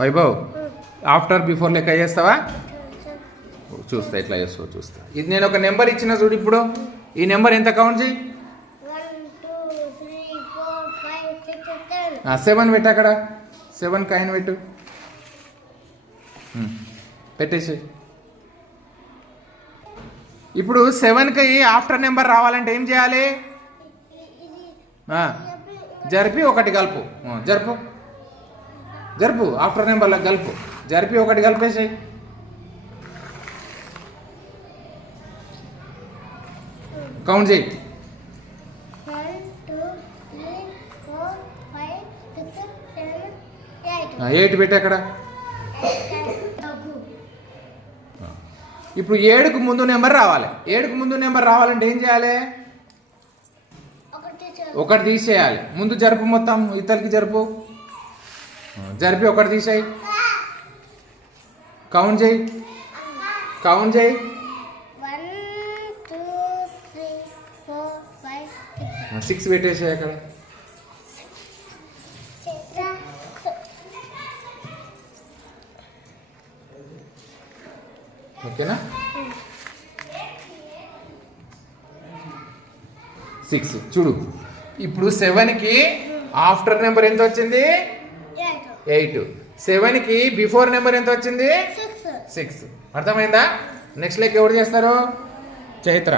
Vaibhav after before లెక్క చేస్తావా? చూస్తా ఎట్లా చేస్తావు చూస్తా. ఇది నేను ఒక నెంబర్ ఇచ్చిన చూడు, ఇప్పుడు ఈ నెంబర్ ఎంత కౌంట్ చేయి. 7 పెట్టు, అక్కడ 7 కాయిన్ పెట్టు, పెట్టేసి. ఇప్పుడు 7కి ఆఫ్టర్ నెంబర్ రావాలంటే ఏం చేయాలి? జరిపి ఒకటి కలుపు, జరుపు జరుపు, ఆఫ్టర్ నెంబర్లో కలుపు, జరిపి ఒకటి కలిపేసాయి. కౌంట్ చేయి. 8 పెట్టి అక్కడ. ఇప్పుడు 7కు ముందు నెంబర్ రావాలి. 7కు ముందు నెంబర్ రావాలంటే ఏం చేయాలి? ఒకటి తీసేయాలి. ముందు జరుపు, మొత్తం ఇతలకి జరుపు, జరిపి ఒకటి తీసేయి. కౌంట్ చేయి, కౌంట్ చేయి. 6 పెట్టేసాయి అక్కడ. ఓకేనా? 6 చూడు. ఇప్పుడు 7కి ఆఫ్టర్ నెంబర్ ఎంత వచ్చింది? 8. 7కి బిఫోర్ నెంబర్ ఎంత వచ్చింది? 6. అర్థమైందా? నెక్స్ట్ లెక్క ఎవరు చేస్తారు? చైత్ర.